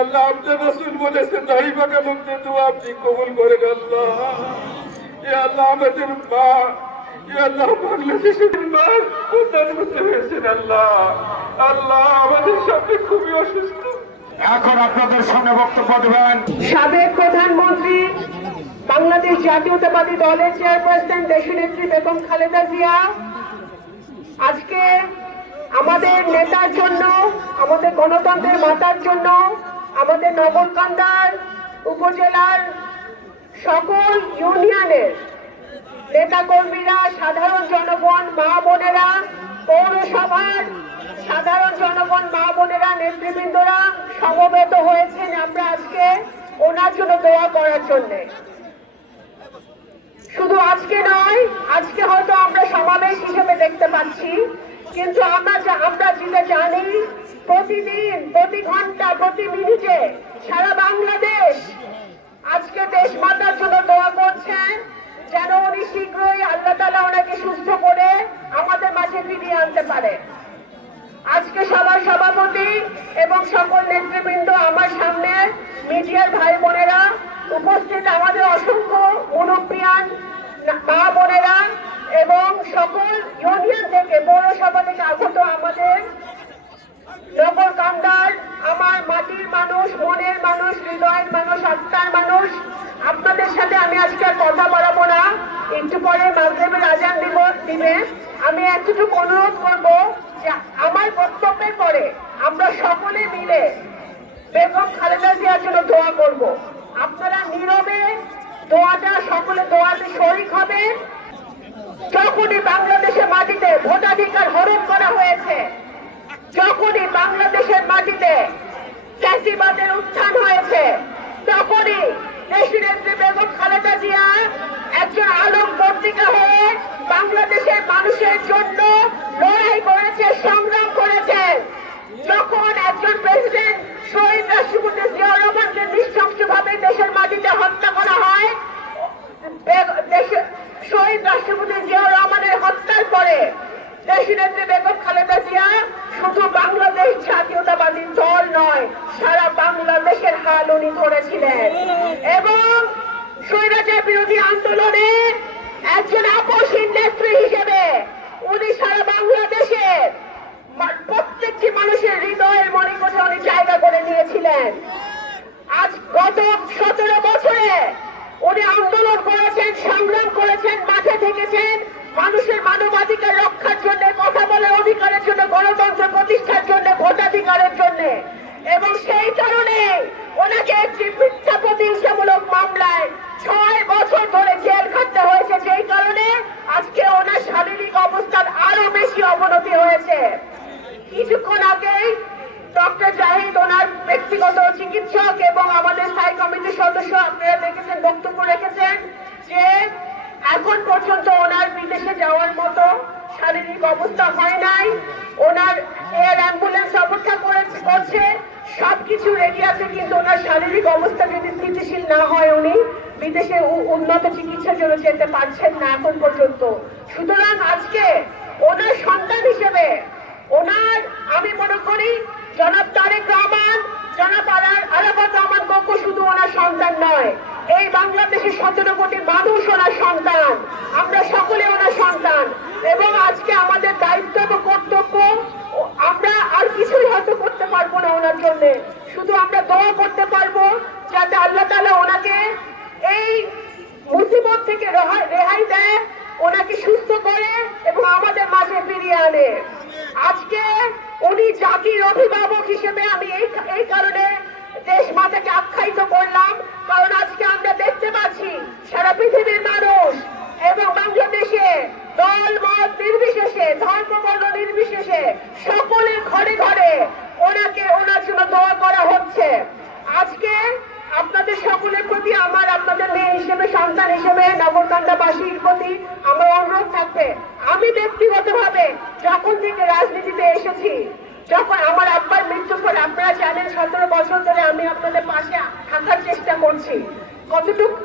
আল্লাহ আপনার রাসূল বলেছেন দাড়ি পাকা লোকদের দোয়া আপনি কবুল করেন আল্লাহ। আল্লাহ আমাদের মা, আল্লাহ বাংলাদেশের মা প্রধানমন্ত্রী হয়েছেন আল্লাহ। আল্লাহ আমাদের সামনে খুবই অসুস্থ। এখন আপনাদের সামনে বক্তব্য দেবেন সাবেক প্রধানমন্ত্রী, বাংলাদেশ জাতীয়তাবাদী দলের চেয়ারপারসন দেশনেত্রী বেগম খালেদা জিয়া। আজকে আমাদের নেতার জন্য, আমাদের গণতন্ত্রের মাতার জন্য, আমাদের নগরকান্দার উপজেলার সকল ইউনিয়নের নেতাকর্মীরা, সাধারণ জনগণ, মা বোনেরা, পৌরসভার সাধারণ জনগণ, মা বোনেরা, নেতৃবৃন্দরা সমবেত হয়েছেন আমরা আজকে ওনার জন্য দোয়া করার জন্য। শুধু আজকে নয়, আজকে হয়তো আমরা সমাবেশ হিসেবে দেখতে পাচ্ছি, কিন্তু আমরা যেটা জানি, প্রতিদিন, প্রতি ঘন্টা, প্রতি মিনিটে সারা বাংলাদেশ আজকে দেশ মাতার জন্য দোয়া করছেন যেন উনি শীঘ্রই আল্লাহ তাআলা ওনাকে সুস্থ করে আমাদের মাঝে ফিরিয়ে আনতে পারে। আজকে সবার সভাপতি এবং সকল নেতৃবৃন্দ, আমার সামনে মিডিয়ার ভাই বোনেরা উপস্থিত, আমাদের অসংখ্য মুরব্বিয়ান মা বোনেরা এবং সকল ইউনিয়ন থেকে, পৌরসভা থেকে আগত আমাদের নগরকান্দার আমার মাটির মানুষ, মনের মানুষ, হৃদয়ের মানুষ, আত্মার মানুষ, আপনাদের সাথে আমি আজকে কথা বলাবো না। একটু পরে মাগরিবের আজান দিবে। আমি এতটুকু অনুরোধ করব যে আমার বক্তব্যের পরে আমরা সকলে মিলে বেগম খালেদা জিয়ার জন্য দোয়া করব। আপনারা নীরবে দোয়াটা, সকলে দোয়াতে শরীক হবেন। যখনই বাংলাদেশের মাটিতে ভোটাধিকার হরণ করা হয়েছে, যখনই বাংলাদেশের মাটিতে ফ্যাসিবাদের উত্থান হয়েছে, তখনই দেশনেত্রী বেগম খালেদা জিয়া একজন আলোকবর্তিকা হয়ে বাংলাদেশের মানুষের জন্য লড়াই করেছে, সংগ্রাম করেছেন। যখন একজন প্রেসিডেন্ট শহীদ রাষ্ট্রপতি জিয়াউর রহমানকে নৃশংসভাবে দেশের মাটিতে হত্যা করা হয়, শহীদ রাষ্ট্রপতি জিয়াউর রহমানের হত্যার পরে দেশনেত্রী বেগম খালেদা জিয়া শুধু বাংলাদেশ জাতীয়তাবাদী দল নয়, সারা বাংলাদেশের হাল উনি ধরেছিলেন এবং স্বৈরাচার বিরোধী আন্দোলনে একজন আপসহীন নেত্রী হিসেবে উনি সারা বাংলাদেশের প্রত্যেকটি মানুষের হৃদয়ের মণিকোঠে উনি জায়গা করে নিয়েছিলেন। আজ গত 17 বছরে উনি আন্দোলন করেছেন, সংগ্রাম করেছেন, মাঠে থেকেছেন মানুষের মানবাধিকার রক্ষার জন্য, কথা বলার অধিকারের জন্য, গণতন্ত্র প্রতিষ্ঠার জন্য, ভোটাধিকারের জন্য। এবং সেই কারণে ওনাকে একটি মিথ্যা প্রতিহিংসামূলক মামলায় 6 বছর ধরে জেল খাটতে হয়েছে, যেই কারণে আজকে ওনার শারীরিক অবস্থার আরো বেশি অবনতি হয়েছে। কিছুক্ষণ আগেই ডক্টর জাহিদ, ওনার ব্যক্তিগত চিকিৎসক এবং আমাদের স্থায়ী কমিটির সদস্য, আপনারা দেখেছেন, বক্তব্য রেখেছেন যে এখন পর্যন্ত ওনার বিদেশে যাওয়ার মতো শারীরিক অবস্থা হয় নাই। ওনার এয়ার অ্যাম্বুলেন্স অপেক্ষা করছে, সবকিছু রেডি আছে, কিন্তু ওনার শারীরিক অবস্থা যদি স্থিতিশীল না হয় উনি বিদেশে উন্নত চিকিৎসার জন্য যেতে পারছেন না এখন পর্যন্ত। সুতরাং আজকে ওনার সন্তান হিসেবে ওনার, আমি মনে করি জনাব তারেক রহমান, জনাব আরাফাত রহমান কোকো শুধু ওনার সন্তান নয়, এই বাংলাদেশের 17 কোটি মানুষ ওনার সন্তান, আমরা সকলে ওনার সন্তান। এবং আজকে আমাদের দায়িত্ব এবং কর্তব্য, আমরা আর কিছুই হয়তো করতে পারবো না ওনার জন্য, শুধু আমরা দোয়া করতে পারবো যাতে আল্লাহ তাআলা ওনাকে এই মুসিবত থেকে রেহাই দেয়, ওনাকে সুস্থ করে এবং আমাদের মাঝে ফিরিয়ে আনে। আজকে উনি জাতির অভিভাবক হিসেবে আমি এই কারণে দেশ মাতাকে আখ্যায়িত করলাম, কারণ আজকে আমরা দেখতে পাচ্ছি সারা পৃথিবীর মানুষ এবং বাংলাদেশে দল মত নির্বিশেষে, ধর্ম বর্ণ নির্বিশেষে সকলের ঘরে ঘরে ওনার জন্য দোয়া করা হচ্ছে। আজকে আপনাদের সকলের প্রতি আমার, আপনাদের মেয়ে হিসেবে, সন্তান হিসেবে, নগরকান্দাবাসীর প্রতি আমার অনুরোধ থাকবে, আমি ব্যক্তিগতভাবে যখন থেকে রাজনীতিতে এসেছি, যখন আমার আব্বার মৃত্যুর পর, আপনারা জানেন 17 বছর ধরে আমি আপনাদের পাশে থাকার চেষ্টা করছি, কতটুকু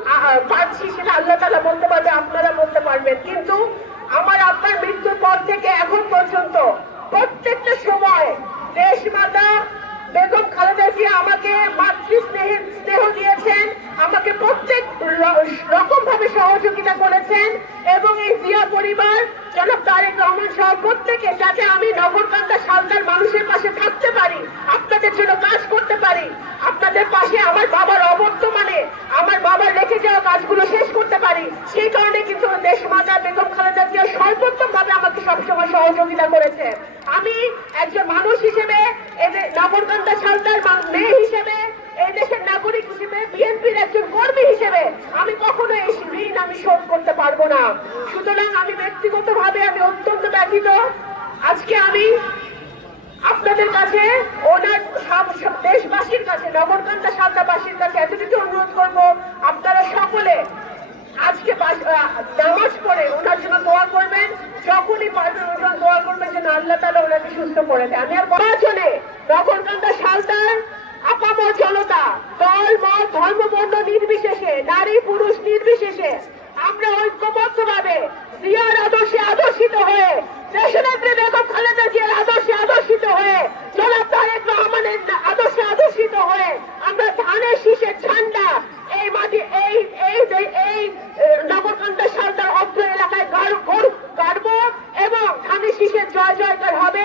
পারছি সেটা আল্লাহ তাআলা বলতে পারবে, আপনারা বলতে পারবেন। কিন্তু আমার আব্বার মৃত্যুর পর থেকে এখন পর্যন্ত প্রত্যেকটা সময় দেশ মাতা বেগম খালেদা খালেদা জিয়া আমাকে স্নেহ দিয়েছেন, আমাকে প্রত্যেক রকম ভাবে সহযোগিতা করেছেন এবং এই জিয়া পরিবার জনাব তারেক রহমান সহ প্রত্যেকে যাতে আমি নগরকান্দা শালদার মানুষের পাশে থাকতে পারি, আপনাদের জন্য কাজ করতে পারি, আপনাদের পাশে আমার বাবার অবর্তমানে আমার বাবার রেখে যাওয়া কাজগুলো শেষ করতে পারি, সেই কারণে কিন্তু দেশমাতা বেগম খালেদা জিয়া সর্বোত্তম ভাবে আমাকে সবসময় সহযোগিতা করেছে। আমি একজন মানুষ হিসেবে নগরকান্দা শালদার মেয়ে হিসেবে এই দেশের নাগরিক হিসেবে বিএনপির একজন কর্মী হিসেবে আমি কখনো এই ঋণ আমি শোধ করতে পারবো না। সুতরাং আমি ব্যক্তিগতভাবে আমি অত্যন্ত ব্যথিত। আজকে আমি আপনাদের কাছে ওনার দেশবাসীর কাছে নগরকান্দা শালদাবাসীর কাছে এতটুকু অনুরোধ করবো, আপনারা সকলে আজকে নামাজ পড়ে ওনার জন্য দোয়া করবেন, যখনই পারবেন ওনার জন্য দোয়া করবেন যেন আল্লাহ তাআলা ওনাকে সুস্থ করে দেয়। আমি আর নির্বাচনে নগরকান্দা শালদার আপামর জনতা দল মত ধর্ম বর্ণ নির্বিশেষে নারী পুরুষ নির্বিশেষে আমরা ঐক্যবদ্ধভাবে জিয়ার আদর্শে আদর্শিত হয়ে দেশনেত্রী বেগম খালেদা জিয়ার আদর্শে আদর্শিত হয়ে জনাব তারেক রহমানের আদর্শে আদর্শিত হয়ে আমরা ধানের শীষের ঝান্ডা এই মাটি এই নগরকান্দা শালদার অত্র এলাকায় গাড়ব এবং ধানের শীষের জয় জয়কার হবে।